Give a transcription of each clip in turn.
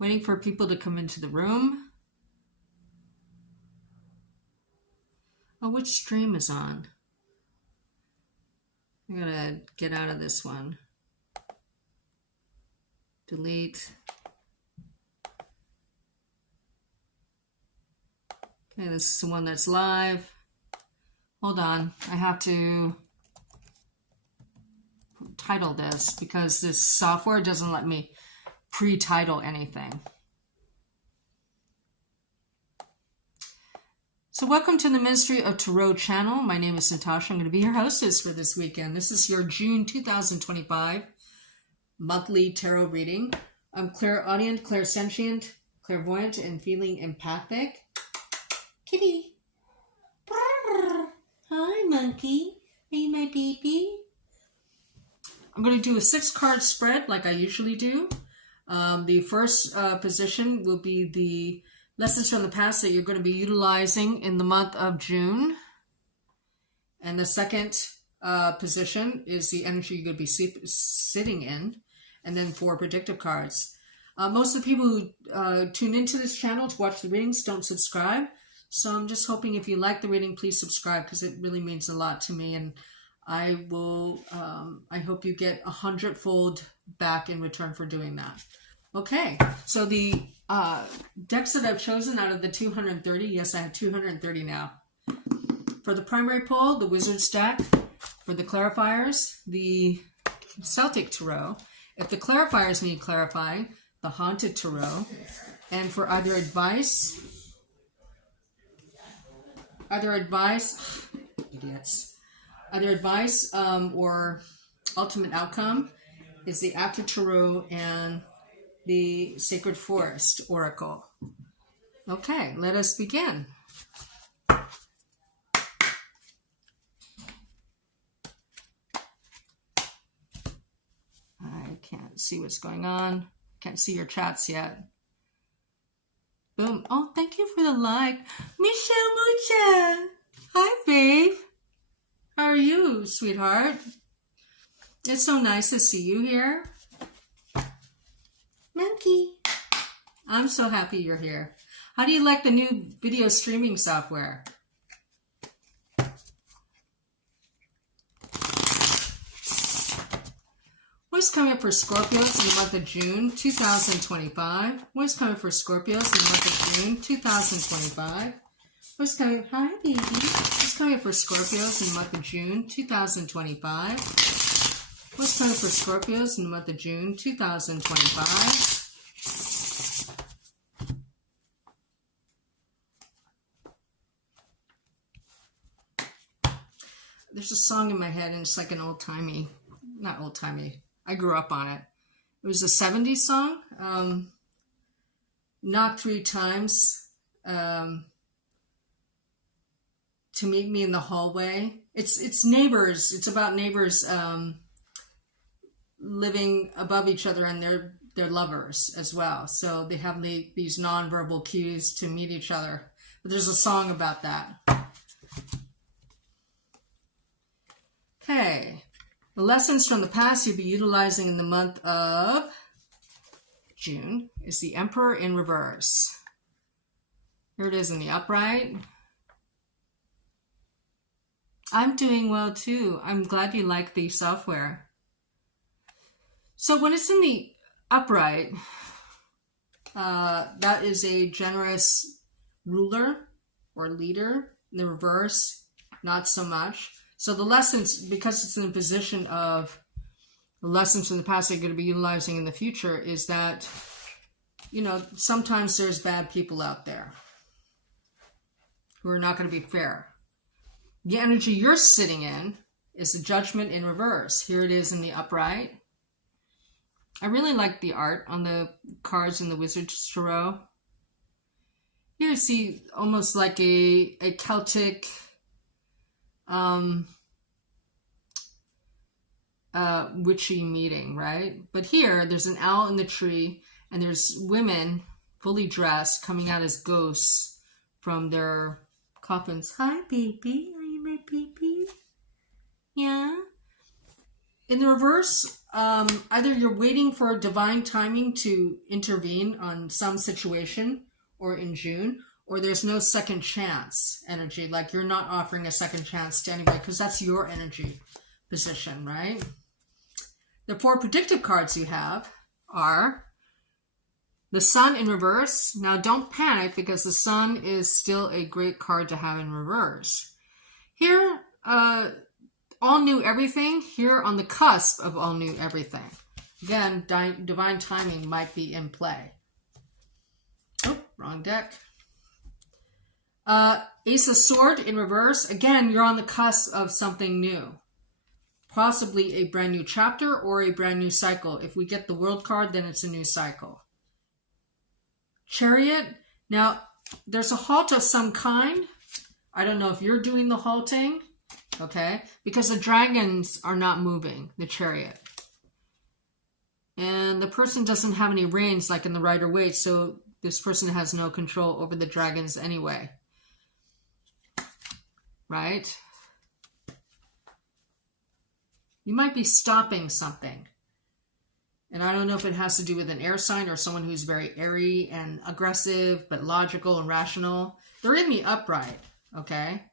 Waiting for people to come into the room. Oh, which stream is on? I'm gonna get out of this one. Delete. Okay, this is the one that's live. Hold on, I have to title this because this software doesn't let me pre-title anything. So welcome to the Ministry of Tarot channel. My name is Natasha. I'm going to be your hostess for this weekend. This is your June 2025 monthly tarot reading. I'm clairaudient, clairsentient, clairvoyant, and feeling empathic. Kitty. Hi, monkey. Are you my baby? I'm going to do a 6-card spread like I usually do. The first position will be the lessons from the past that you're going to be utilizing in the month of June. And the second position is the energy you're going to be sitting in. And then 4 predictive cards. Most of the people who tune into this channel to watch the readings don't subscribe. So I'm just hoping if you like the reading, please subscribe because it really means a lot to me. And I will, I hope you get 100-fold back in return for doing that. Okay, so the decks that I've chosen out of the 230, yes, I have 230 now. For the primary pull, the Wizard's deck. For the clarifiers, the Celtic Tarot. If the clarifiers need clarifying, the Haunted Tarot. And for either advice, idiots. Either advice or ultimate outcome is the Active Tarot and the Sacred Forest Oracle. Okay, let us begin. I can't see what's going on. Can't see your chats yet. Boom. Oh, thank you for the like. Michelle Mucha. Hi, babe. How are you, sweetheart? It's so nice to see you here. Monkey. I'm so happy you're here. How do you like the new video streaming software? What's coming up for Scorpios in the month of June 2025? What's coming for Scorpios in the month of June 2025? What's coming? Hi, baby. What's coming for Scorpios in the month of June 2025? What's coming for Scorpios in the month of June 2025? There's a song in my head and it's like an old-timey, not old-timey, I grew up on it. It was a 70s song. Knock 3 times to meet me in the hallway. It's neighbors. It's about neighbors living above each other and they're lovers as well. So they have these nonverbal cues to meet each other. But there's a song about that. Okay. The lessons from the past you'll be utilizing in the month of June is the Emperor in reverse. Here it is in the upright. I'm doing well too. I'm glad you like the software. So when it's in the upright, that is a generous ruler or leader. In the reverse, not so much. So the lessons, because it's in a position of the lessons from the past that you're going to be utilizing in the future, is that, you know, sometimes there's bad people out there who are not going to be fair. The energy you're sitting in is the Judgment in reverse. Here it is in the upright. I really like the art on the cards in the Wizard's Tarot. Here you see almost like a Celtic witchy meeting, right? But here there's an owl in the tree and there's women fully dressed coming out as ghosts from their coffins. Hi, baby. Are you my baby? Yeah? In the reverse, either you're waiting for divine timing to intervene on some situation or in June, or there's no second chance energy. Like you're not offering a second chance to anybody because that's your energy position, right? The 4 predictive cards you have are the Sun in reverse. Now don't panic because the Sun is still a great card to have in reverse. Here, all new everything, here on the cusp of all new everything. Again, divine timing might be in play. Oh, wrong deck. Ace of Sword in reverse. Again, you're on the cusp of something new. Possibly a brand new chapter or a brand new cycle. If we get the World card, then it's a new cycle. Chariot. Now, there's a halt of some kind. I don't know if you're doing the halting. Okay, because the dragons are not moving, the Chariot. And the person doesn't have any reins like in the Rider-Waite, so this person has no control over the dragons anyway. Right? You might be stopping something. And I don't know if it has to do with an air sign or someone who's very airy and aggressive, but logical and rational. They're in the upright, okay?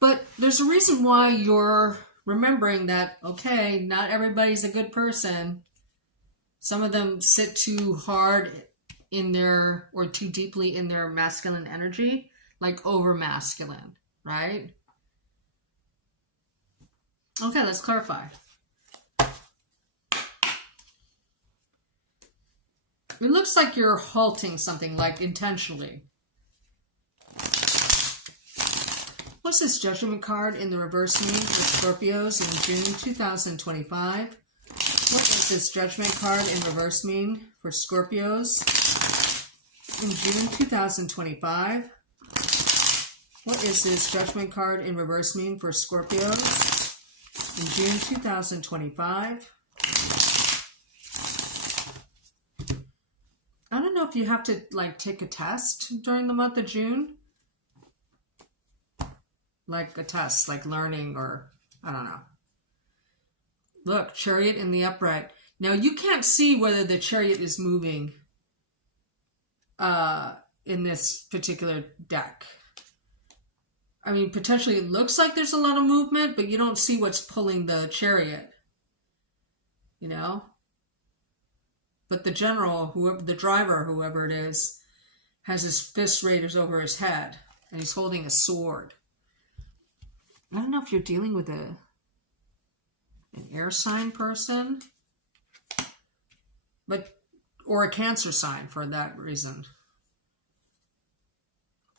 But there's a reason why you're remembering that, okay, not everybody's a good person. Some of them sit too hard in their, or too deeply in their masculine energy, like over masculine, right? Okay, let's clarify. It looks like you're halting something, like intentionally. What's this Judgment card in the reverse mean for Scorpios in June 2025? What does this Judgment card in reverse mean for Scorpios in June 2025? What is this Judgment card in reverse mean for Scorpios in June 2025? I don't know if you have to like take a test during the month of June. Like a test, like learning, or I don't know. Look, Chariot in the upright. Now you can't see whether the Chariot is moving in this particular deck. I mean, potentially it looks like there's a lot of movement, but you don't see what's pulling the Chariot. You know? But the general, whoever the driver, whoever it is, has his fists raised over his head, and he's holding a sword. I don't know if you're dealing with an air sign person, or a Cancer sign for that reason.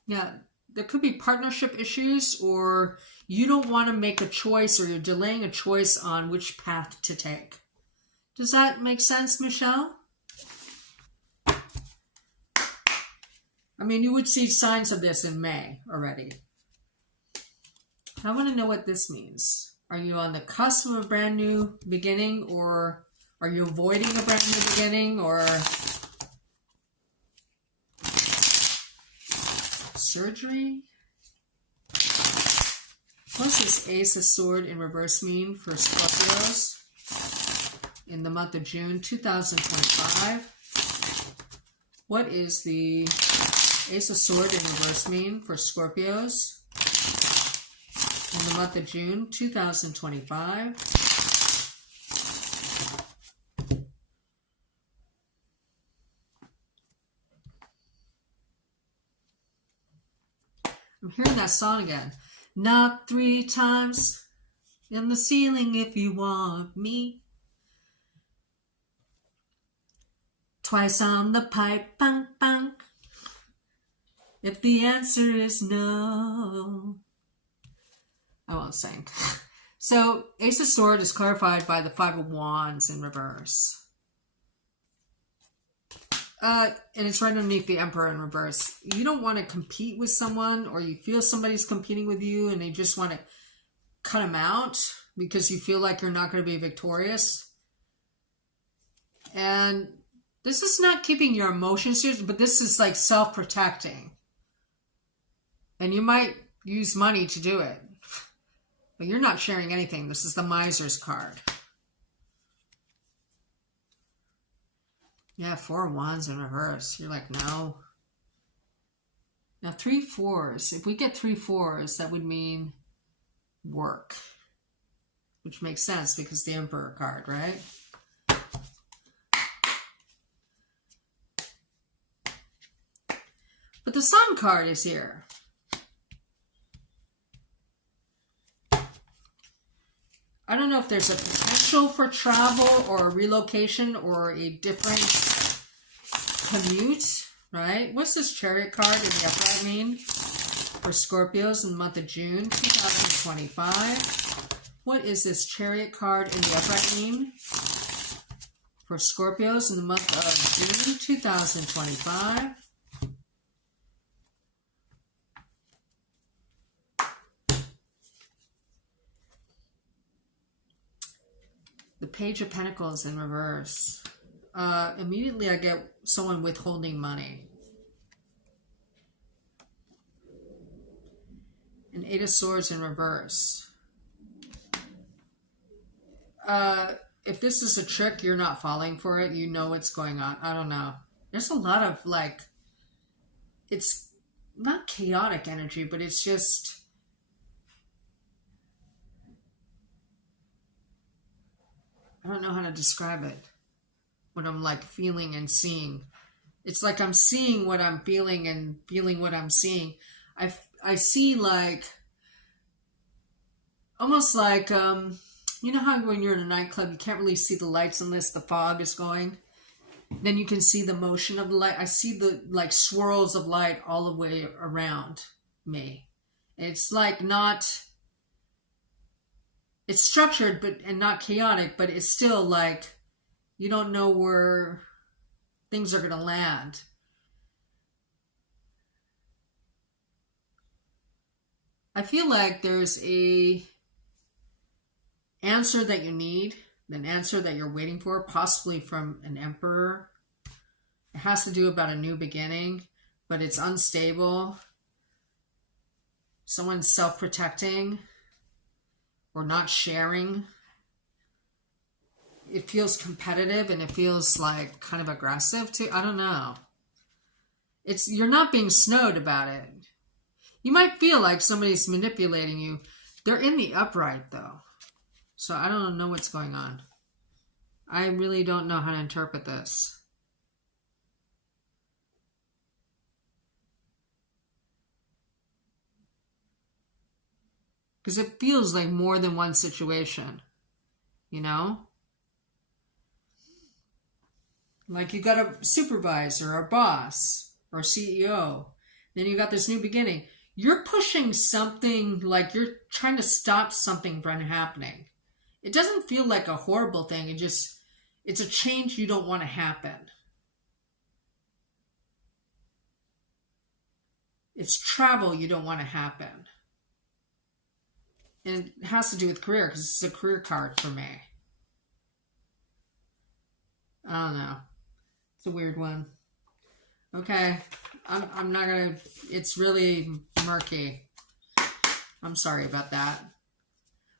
Yeah, there could be partnership issues, or you don't want to make a choice, or you're delaying a choice on which path to take. Does that make sense, Michelle? I mean, you would see signs of this in May already. I want to know what this means. Are you on the cusp of a brand new beginning, or are you avoiding a brand new beginning, or surgery? What does this Ace of Sword in reverse mean for Scorpios in the month of June 2025? What is the Ace of Sword in reverse mean for Scorpios in the month of June 2025? I'm hearing that song again. Knock 3 times in the ceiling if you want me. Twice on the pipe, bang, bang. If the answer is no. I won't sing. So, Ace of Swords is clarified by the 5 of Wands in reverse. And it's right underneath the Emperor in reverse. You don't want to compete with someone, or you feel somebody's competing with you and they just want to cut them out because you feel like you're not going to be victorious. And this is not keeping your emotions serious, but this is like self-protecting. And you might use money to do it. But you're not sharing anything. This is the Miser's card. Yeah, 4 of Wands in reverse. You're like, no. Now 3 4s. If we get 3 4s, that would mean work. Which makes sense because the Emperor card, right? But the Sun card is here. I don't know if there's a potential for travel or relocation or a different commute, right? What's this Chariot card in the upright mean for Scorpios in the month of June 2025? What is this Chariot card in the upright mean for Scorpios in the month of June 2025? The Page of Pentacles in reverse. Immediately I get someone withholding money. An 8 of Swords in reverse. If this is a trick, you're not falling for it. You know what's going on. I don't know. There's a lot of like, it's not chaotic energy, but it's just, I don't know how to describe it. What I'm like feeling and seeing. It's like I'm seeing what I'm feeling and feeling what I'm seeing. I see like, almost like, you know how when you're in a nightclub, you can't really see the lights unless the fog is going? Then you can see the motion of the light. I see the like swirls of light all the way around me. It's like not, it's structured but and not chaotic, but it's still like you don't know where things are going to land. I feel like there's a answer that you need, an answer that you're waiting for, possibly from an emperor. It has to do about a new beginning, but it's unstable. Someone's self-protecting or not sharing. It feels competitive and it feels like kind of aggressive too. I don't know. You're not being snowed about it. You might feel like somebody's manipulating you. They're in the upright though. So I don't know what's going on. I really don't know how to interpret this. Because it feels like more than one situation, you know? Like you got a supervisor or boss or CEO. Then you got this new beginning. You're pushing something, like you're trying to stop something from happening. It doesn't feel like a horrible thing. It's a change you don't want to happen. It's travel you don't want to happen. And it has to do with career because it's a career card for me. I don't know. It's a weird one. Okay. I'm not going to... It's really murky. I'm sorry about that.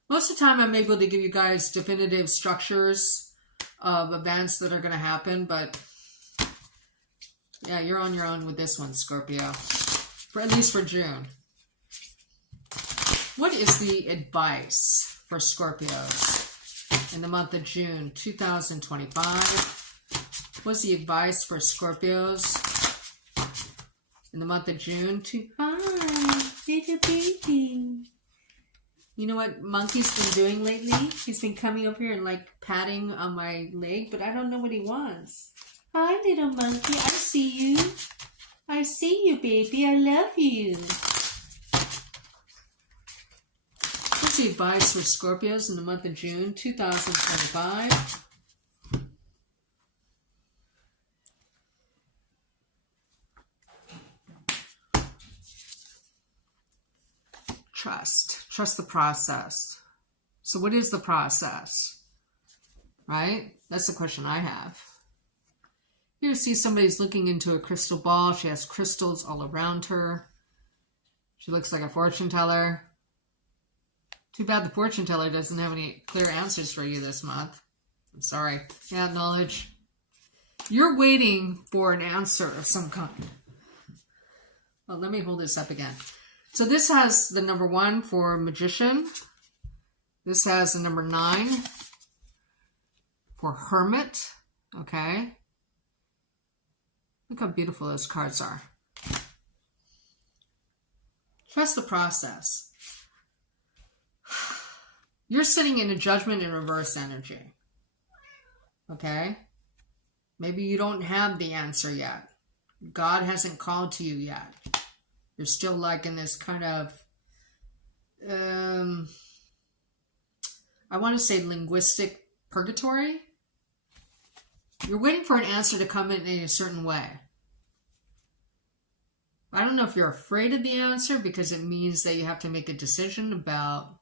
Most of the time I'm able to give you guys definitive structures of events that are going to happen, but yeah, you're on your own with this one, Scorpio. At least for June. What is the advice for Scorpios in the month of June 2025? What's the advice for Scorpios in the month of June? Hi, little baby. You know what Monkey's been doing lately? He's been coming up here and like patting on my leg, but I don't know what he wants. Hi, little monkey. I see you. I see you, baby. I love you. What's the advice for Scorpios in the month of June 2025? Trust the process. So what is the process? Right? That's the question I have. You see somebody's looking into a crystal ball. She has crystals all around her. She looks like a fortune teller. Too bad the fortune teller doesn't have any clear answers for you this month. I'm sorry. Yeah, knowledge. You're waiting for an answer of some kind. Well, let me hold this up again. So this has the number 1 for magician. This has the number 9 for hermit. Okay. Look how beautiful those cards are. Trust the process. You're sitting in a judgment in reverse energy. Okay? Maybe you don't have the answer yet. God hasn't called to you yet. You're still like in this kind of, I want to say linguistic purgatory. You're waiting for an answer to come in a certain way. I don't know if you're afraid of the answer because it means that you have to make a decision about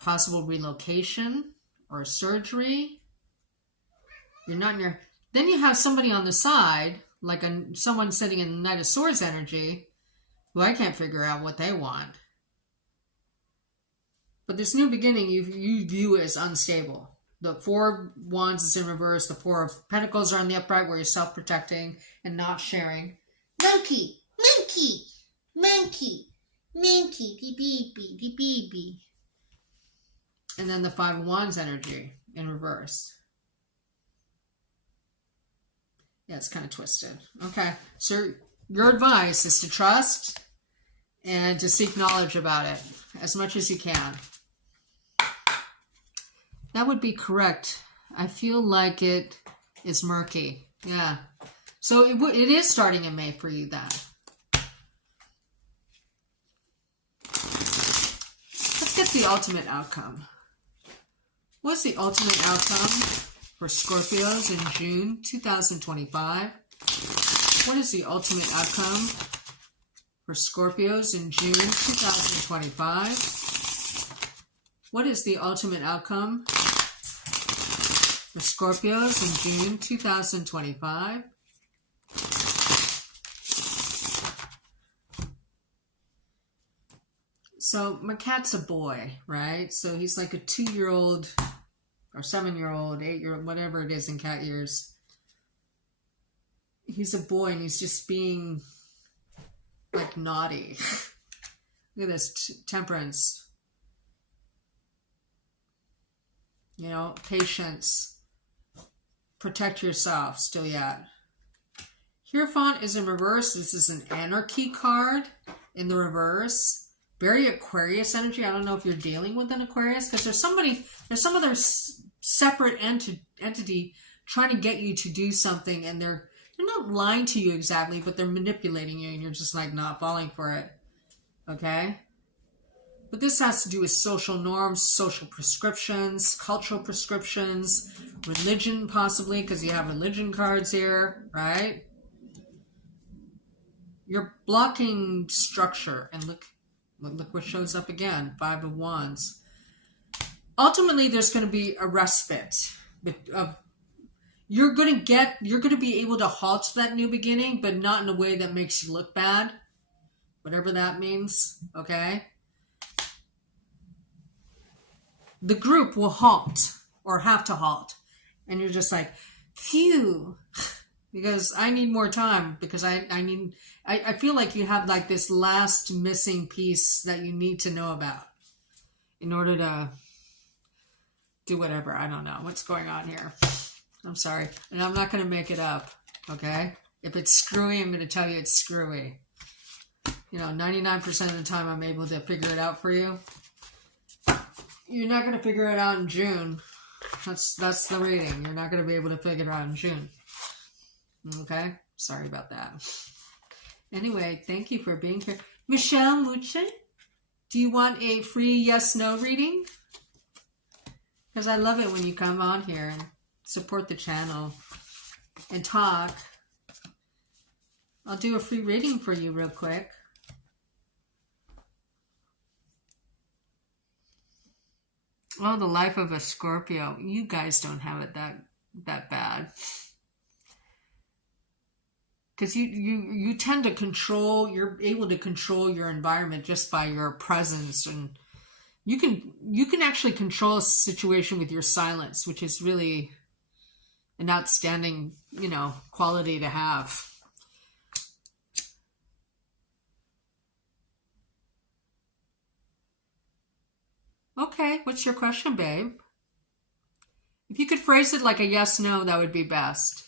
possible relocation or surgery. You're not in your... Then you have somebody on the side, like someone sitting in the Knight of Swords energy, who I can't figure out what they want. But this new beginning you view as unstable. The 4 of Wands is in reverse. The 4 of Pentacles are in the upright where you're self-protecting and not sharing. Monkey, monkey, monkey, monkey, the baby. And then the 5 of Wands energy in reverse. Yeah, it's kind of twisted. Okay, so your advice is to trust and to seek knowledge about it as much as you can. That would be correct. I feel like it is murky. Yeah. So it is starting in May for you then. Let's get the ultimate outcome. What's the ultimate outcome for Scorpios in June 2025? What is the ultimate outcome for Scorpios in June 2025? What is the ultimate outcome for Scorpios in June 2025? So my cat's a boy, right? So he's like a 2-year-old or 7-year-old, 8-year-old, whatever it is in cat years. He's a boy and he's just being like naughty. Look at this temperance. You know, patience. Protect yourself still yet. Hierophant is in reverse. This is an anarchy card in the reverse. Very Aquarius energy. I don't know if you're dealing with an Aquarius because there's some other separate entity trying to get you to do something, and they're not lying to you exactly, but they're manipulating you and you're just like not falling for it. Okay? But this has to do with social norms, social prescriptions, cultural prescriptions, religion possibly, because you have religion cards here, right? You're blocking structure, and look what shows up again, 5 of Wands. Ultimately, there's going to be a respite. You're going to be able to halt that new beginning, but not in a way that makes you look bad. Whatever that means, okay? The group will halt or have to halt. And you're just like, phew, because I need more time, because I feel like you have like this last missing piece that you need to know about in order to do whatever. I don't know what's going on here. I'm sorry. And I'm not going to make it up. Okay. If it's screwy, I'm going to tell you it's screwy. You know, 99% of the time I'm able to figure it out for you. You're not going to figure it out in June. That's the reading. You're not going to be able to figure it out in June. Okay? Sorry about that. Anyway, thank you for being here. Michelle Muche, do you want a free yes-no reading? Because I love it when you come on here and support the channel and talk. I'll do a free reading for you real quick. Oh, the life of a Scorpio. You guys don't have it that bad. because you tend to control. You're able to control your environment just by your presence, and you can actually control a situation with your silence, which is really an outstanding, quality to have. Okay, what's your question, babe? If you could phrase it like a yes, no, that would be best.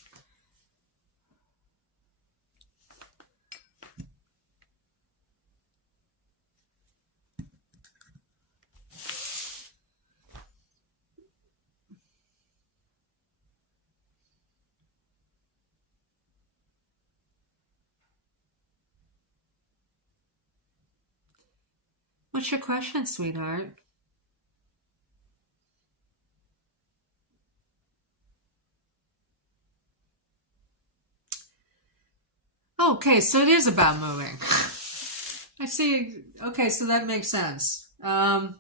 What's your question, sweetheart? Okay, so it is about moving. I see. Okay, so that makes sense. What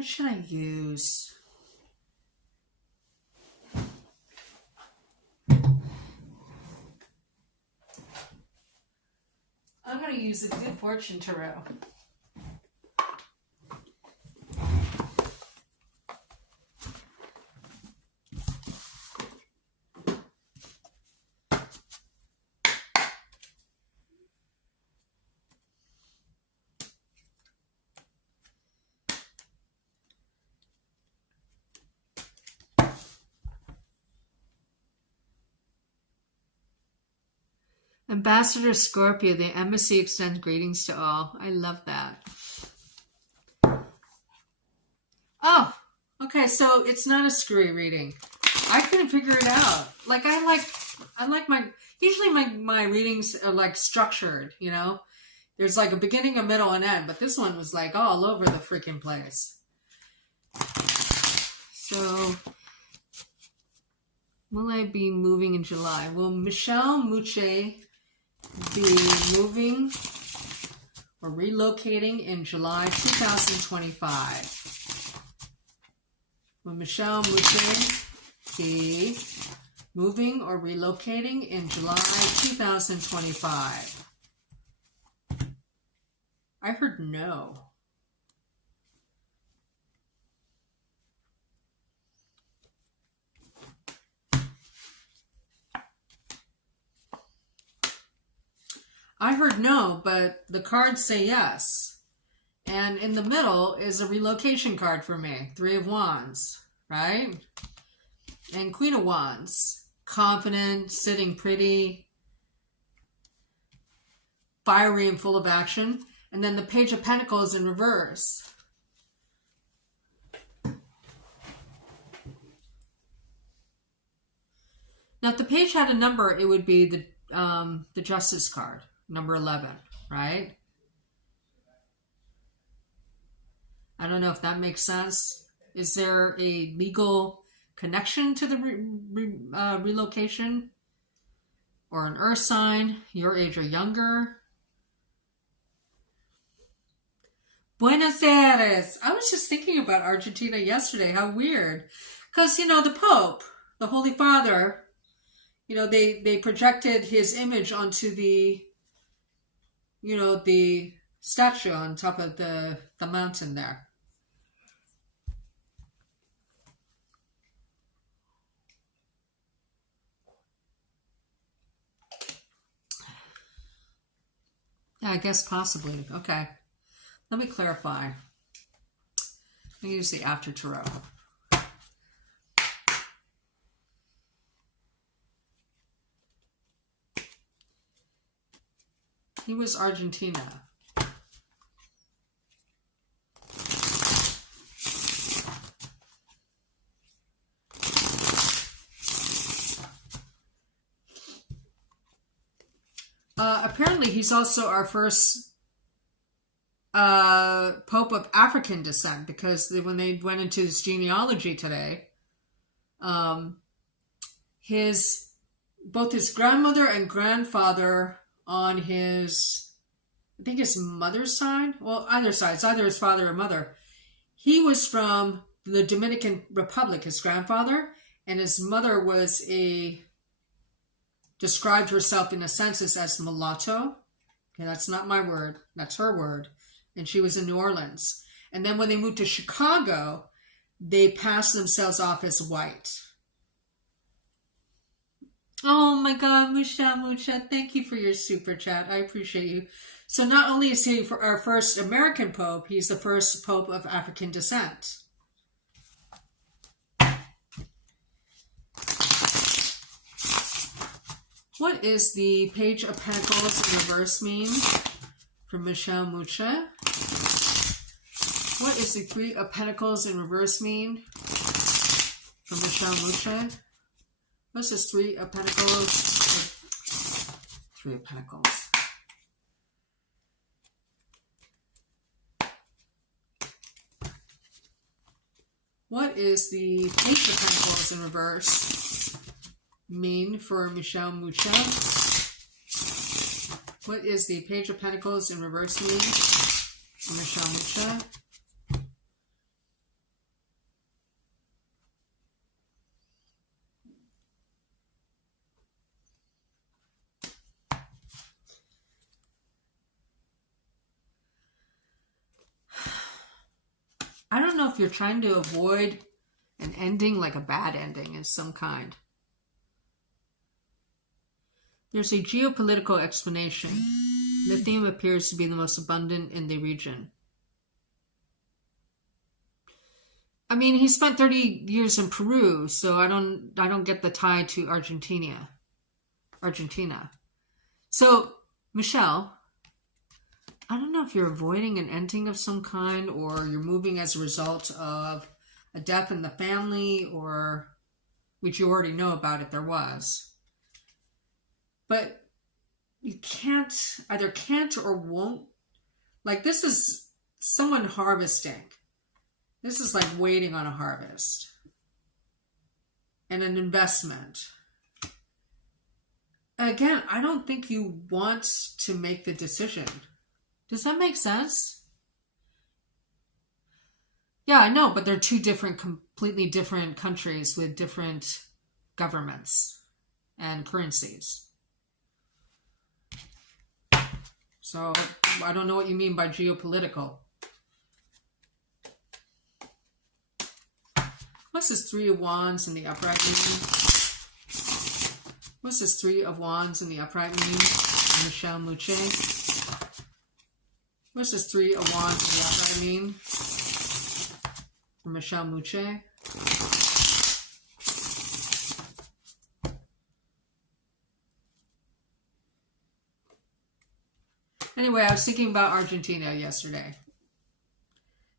should I use? I'm going to use the Good Fortune Tarot. Ambassador Scorpio, the embassy extends greetings to all. I love that. Oh, okay, so it's not a screwy reading. I couldn't figure it out. Like I like usually my readings are like structured, There's like a beginning, a middle, and end, but this one was like all over the freaking place. So, will I be moving in July? Will Michelle Muche be moving or relocating in July 2025? Will Michelle Muche be moving or relocating in July 2025? I heard no. I heard no, but the cards say yes. And in the middle is a relocation card for me. 3 of Wands, right? And Queen of Wands. Confident, sitting pretty, fiery and full of action. And then the Page of Pentacles in reverse. Now, if the page had a number, it would be the Justice card, number 11, right? I don't know if that makes sense. Is there a legal connection to the relocation? Or an earth sign, your age or younger? Buenos Aires. I was just thinking about Argentina yesterday. How weird. Because, the Pope, the Holy Father, they projected his image onto the, the statue on top of the mountain there. Yeah, I guess possibly. Okay. Let me clarify. Let me use the After Tarot. He was Argentina. Apparently, he's also our first Pope of African descent, because when they went into this genealogy today, both his grandmother and grandfather on his, I think his mother's side, well, either side, it's either his father or mother, he was from the Dominican Republic, his grandfather, and his mother was a described herself in a census as mulatto. Okay, that's not my word. That's her word. And she was in New Orleans. And then when they moved to Chicago, they passed themselves off as white. Oh my God, Musha, thank you for your super chat. I appreciate you. So not only is he our first American Pope, he's the first Pope of African descent. What is the Page of Pentacles in reverse mean for Michelle Mucha? What is the Three of Pentacles in reverse mean for Michelle Mucha? What's this Three of Pentacles? Three of Pentacles. What is the Page of Pentacles in reverse mean for Michelle Mucha? What is the Page of Pentacles in reverse mean for Michelle Mucha? I don't know if you're trying to avoid an ending, like a bad ending of some kind. There's a geopolitical explanation. Lithium appears to be the most abundant in the region. I mean, he spent 30 years in Peru, so I don't get the tie to Argentina. So, Michelle, I don't know if you're avoiding an ending of some kind, or you're moving as a result of a death in the family, or which you already know about if there was. But you either can't or won't. Like, this is someone harvesting. This is like waiting on a harvest and an investment. Again, I don't think you want to make the decision. Does that make sense? Yeah, I know, but they're two completely different countries with different governments and currencies. So I don't know what you mean by geopolitical. What's this Three of Wands in the upright mean? What's this Three of Wands in the upright mean? Michelle Muche. What's this Three of Wands in the upright mean? For Michelle Muche. Anyway, I was thinking about Argentina yesterday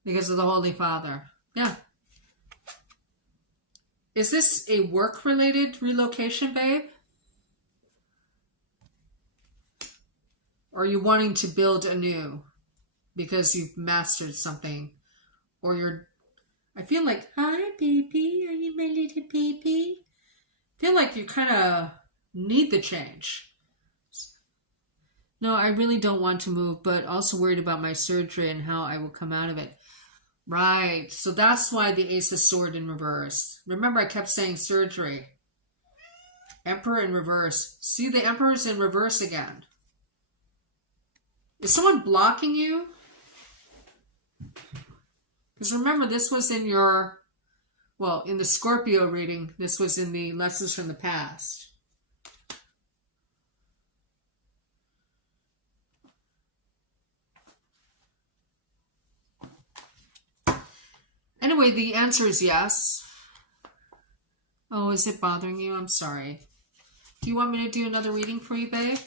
because of the Holy Father. Yeah. Is this a work-related relocation, babe? Or are you wanting to build anew because you've mastered something? Or I feel like, hi, baby. Are you my little baby? I feel like you kind of need the change. No, I really don't want to move, but also worried about my surgery and how I will come out of it. Right. So that's why the Ace of Swords in reverse. Remember, I kept saying surgery. Emperor in reverse. See, the Emperor's in reverse again. Is someone blocking you? Because remember, this was in your, well, in the Scorpio reading, this was in the lessons from the past. Anyway, the answer is yes. Oh, is it bothering you? I'm sorry. Do you want me to do another reading for you, babe?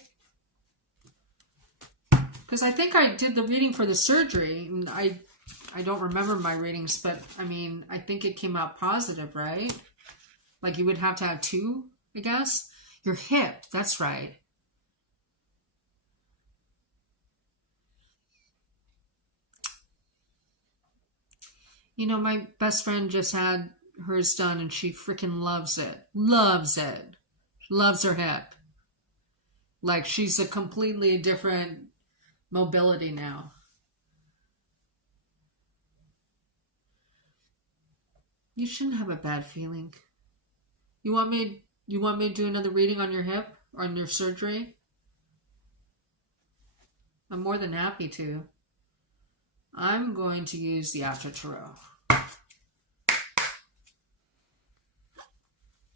Because I think I did the reading for the surgery. And I don't remember my readings, but I mean, I think it came out positive, right? Like you would have to have two, I guess. Your hip, that's right. You know, my best friend just had hers done and she freaking loves it. Loves it. Loves her hip. Like she's a completely different mobility now. You shouldn't have a bad feeling. You want me to do another reading on your hip? on your surgery? I'm more than happy to. I'm going to use the After Tarot.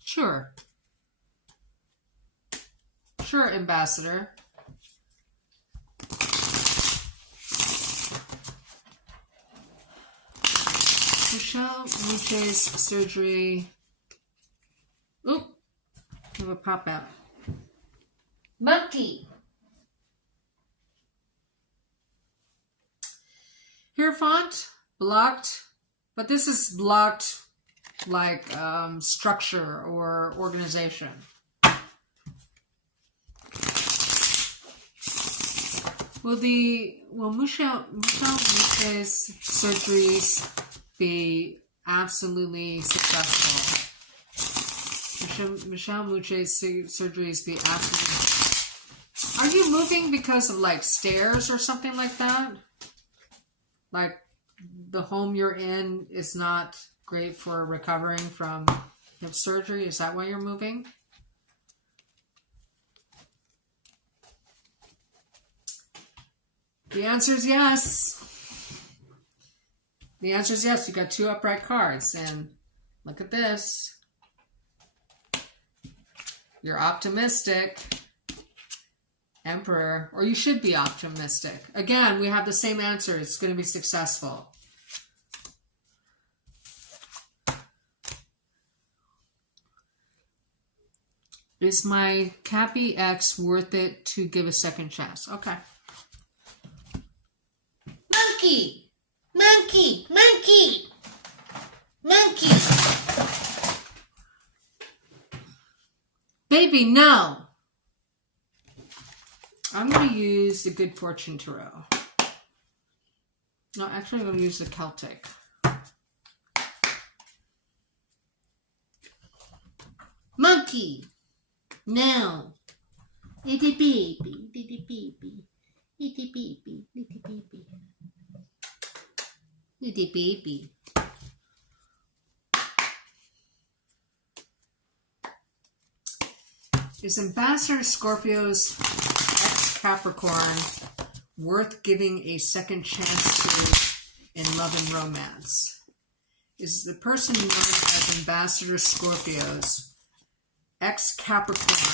Sure. Sure, Ambassador. Michelle Muche's surgery. Oop. Have a pop out. Monkey. Here font, blocked. But this is blocked like structure or organization. Will Michelle Muche's surgeries be absolutely successful? Michelle Muche's surgeries be absolutely... Are you moving because of like stairs or something like that? Like the home you're in is not great for recovering from hip surgery? Is that why you're moving? The answer is yes. The answer is yes. You got 2 upright cards. And look at this. You're optimistic. Emperor. Or you should be optimistic. Again, we have the same answer. It's going to be successful. Is my Cappy X worth it to give a second chance? Okay. Monkey! Monkey! Monkey! Monkey! Baby, no! I'm going to use the Good Fortune Tarot. No, actually I'm going to use the Celtic. Monkey! Now! Itty baby, itty baby, itty baby, itty baby. Itty baby. Is Ambassador Scorpio's ex-Capricorn worth giving a second chance to in love and romance? Is the person known as Ambassador Scorpio's ex-Capricorn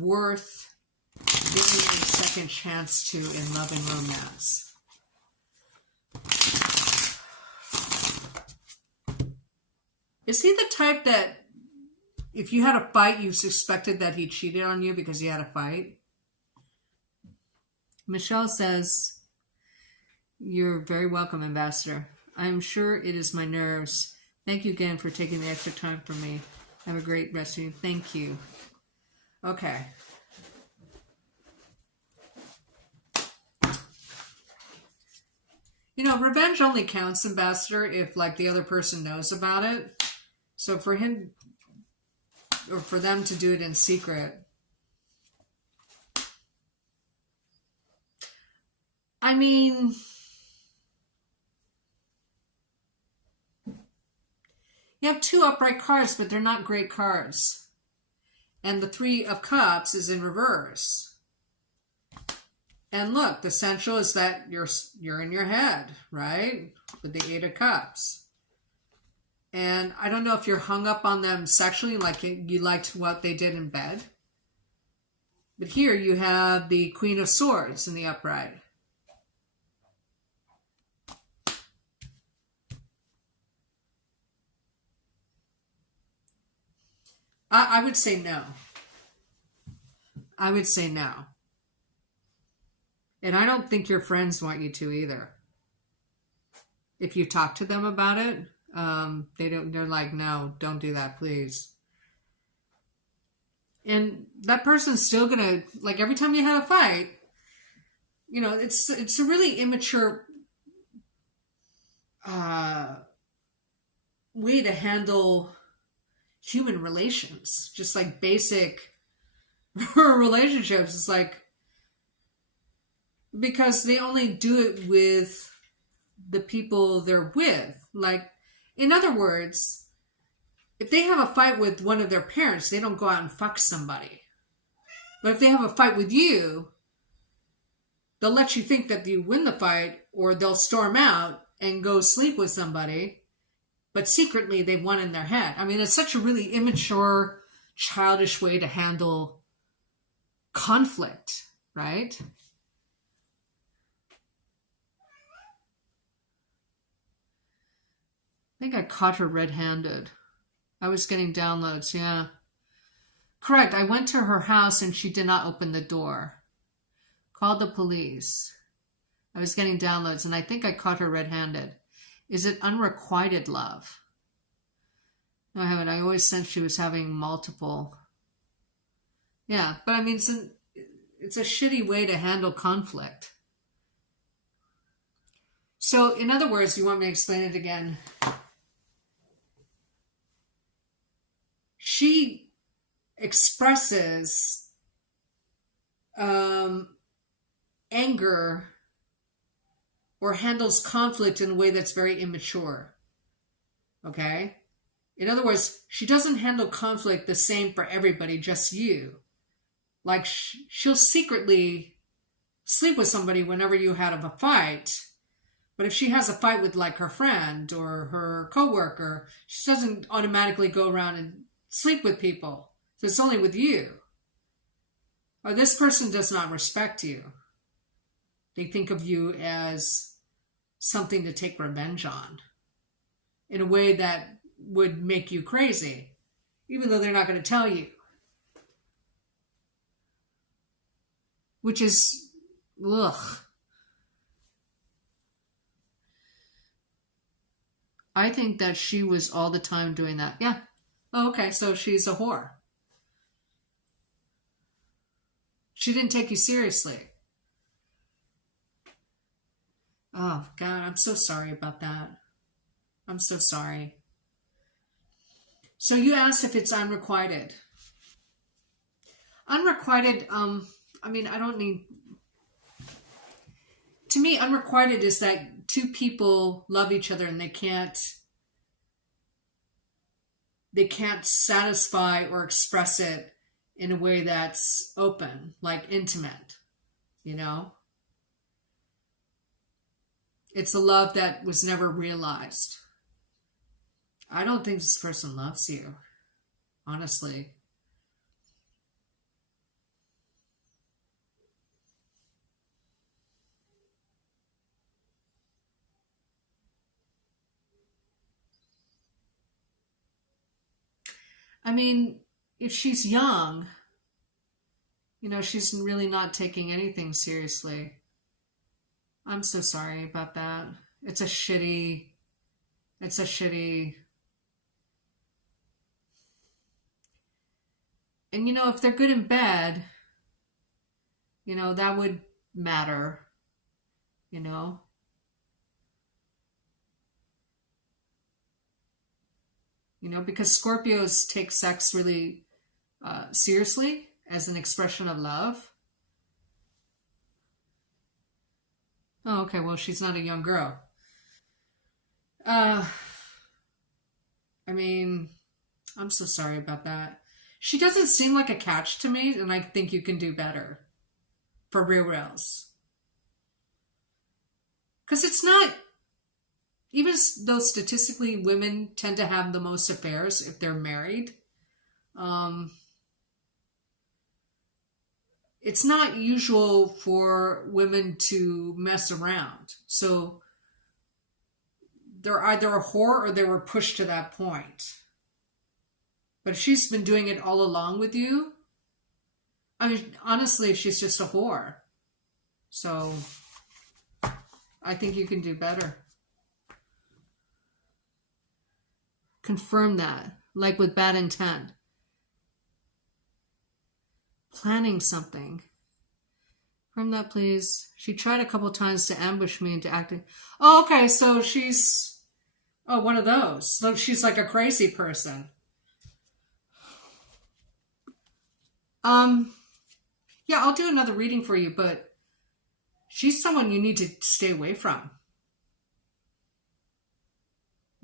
worth giving a second chance to in love and romance? Is he the type that if you had a fight, you suspected that he cheated on you because he had a fight? Michelle says, you're very welcome, Ambassador. I'm sure it is my nerves. Thank you again for taking the extra time for me. Have a great rest of you. Thank you. Okay. You know, revenge only counts, Ambassador, if like the other person knows about it. So for him or for them to do it in secret, I mean, you have 2 upright cards, but they're not great cards. And the 3 of Cups is in reverse. And look, the central is that you're in your head, right? With the 8 of Cups. And I don't know if you're hung up on them sexually, like you liked what they did in bed. But here you have the Queen of Swords in the upright. I would say no. I would say no. And I don't think your friends want you to either. If you talk to them about it, they're like, no, don't do that, please. And that person's still gonna, like, every time you have a fight, you know, it's a really immature way to handle human relations, just like basic relationships. It's like, because they only do it with the people they're with. Like, in other words, if they have a fight with one of their parents, they don't go out and fuck somebody. But if they have a fight with you, they'll let you think that you win the fight, or they'll storm out and go sleep with somebody, but secretly they won in their head. I mean, it's such a really immature, childish way to handle conflict, right? I think I caught her red-handed. I was getting downloads, yeah. Correct, I went to her house and she did not open the door. Called the police. I was getting downloads and I think I caught her red-handed. Is it unrequited love? No, I haven't. I always sensed she was having multiple. Yeah, but I mean, it's a shitty way to handle conflict. So, in other words, you want me to explain it again? She expresses anger or handles conflict in a way that's very immature. Okay? In other words, she doesn't handle conflict the same for everybody, just you. Like, she'll secretly sleep with somebody whenever you have a fight. But if she has a fight with, like, her friend or her coworker, she doesn't automatically go around and sleep with people. So it's only with you. Or this person does not respect you. They think of you as something to take revenge on in a way that would make you crazy, even though they're not going to tell you. Which is, ugh. I think that she was all the time doing that. Yeah. Oh, okay, so she's a whore. She didn't take you seriously. Oh, God, I'm so sorry about that. I'm so sorry. So you asked if it's unrequited. Unrequited, I mean, I don't need... To me, unrequited is that two people love each other and they can't satisfy or express it in a way that's open, like intimate, you know? It's a love that was never realized. I don't think this person loves you, honestly. I mean, if she's young, you know, she's really not taking anything seriously. I'm so sorry about that. It's a shitty... And, you know, if they're good in bed, you know, that would matter, you know? You know, because Scorpios take sex really seriously as an expression of love. Oh, okay, well, she's not a young girl. I mean, I'm so sorry about that. She doesn't seem like a catch to me, and I think you can do better. For reals. Because it's not... Even though statistically women tend to have the most affairs if they're married, it's not usual for women to mess around. So they're either a whore or they were pushed to that point. But if she's been doing it all along with you, I mean, honestly, she's just a whore. So I think you can do better. Confirm that, like with bad intent. Planning something. Confirm that, please. She tried a couple times to ambush me into acting. Oh, okay, so she's... Oh, one of those. So she's like a crazy person. Yeah, I'll do another reading for you, but she's someone you need to stay away from.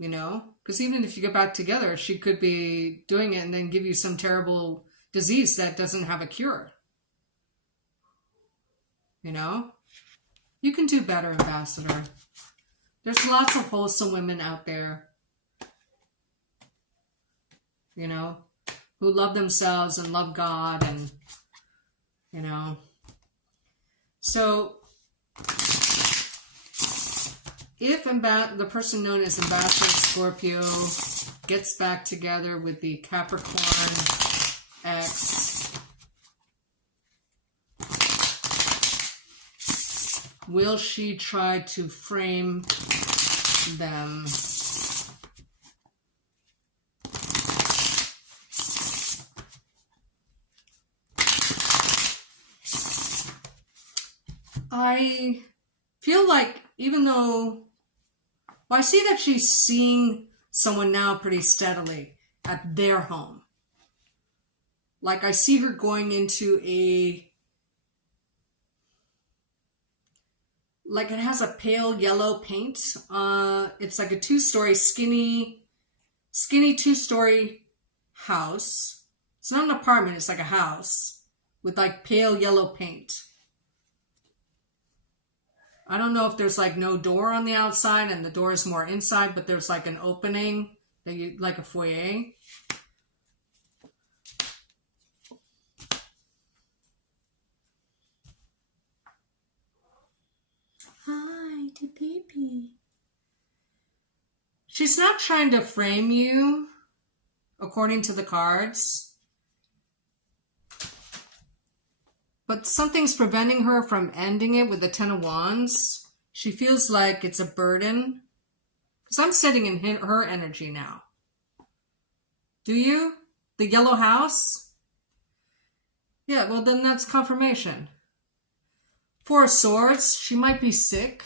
you know? Because even if you get back together, she could be doing it and then give you some terrible disease that doesn't have a cure. You know? You can do better, Ambassador. There's lots of wholesome women out there, you know, who love themselves and love God, and, you know. So, if the person known as Ambassador Scorpio gets back together with the Capricorn ex, will she try to frame them? I feel like, even though, well, I see that she's seeing someone now pretty steadily at their home. Like, I see her going into like, it has a pale yellow paint. It's like a two-story, skinny two-story house. It's not an apartment, it's like a house with like pale yellow paint. I don't know if there's like no door on the outside and the door is more inside, but there's like an opening, that you, like a foyer. Hi, baby. She's not trying to frame you, according to the cards. But something's preventing her from ending it with the Ten of Wands. She feels like it's a burden. Because I'm sitting in her energy now. Do you? The yellow house? Yeah, well then that's confirmation. Four of Swords, she might be sick.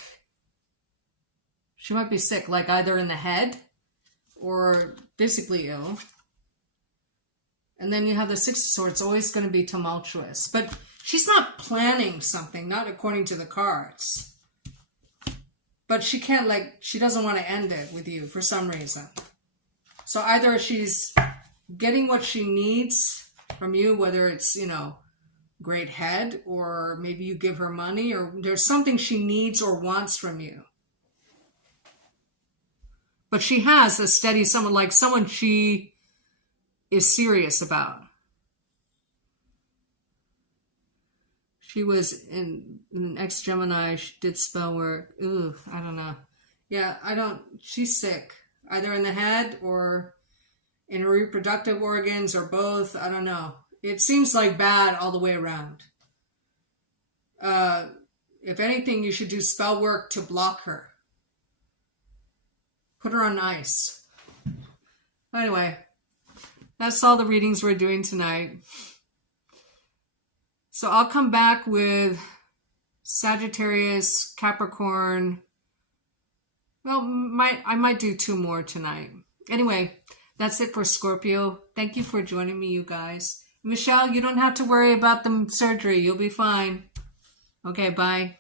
She might be sick, like either in the head or physically ill. And then you have the Six of Swords, always going to be tumultuous. But she's not planning something, not according to the cards. But she can't, like, she doesn't want to end it with you for some reason. So either she's getting what she needs from you, whether it's, you know, great head, or maybe you give her money, or there's something she needs or wants from you. But she has a steady someone, like someone she is serious about. She was in an ex-Gemini. She did spell work. Ooh, I don't know. Yeah, she's sick. Either in the head or in her reproductive organs or both. I don't know. It seems like bad all the way around. If anything, you should do spell work to block her. Put her on ice. Anyway, that's all the readings we're doing tonight. So I'll come back with Sagittarius, Capricorn. Well, I might do 2 more tonight. Anyway, that's it for Scorpio. Thank you for joining me, you guys. Michelle, you don't have to worry about the surgery. You'll be fine. Okay, bye.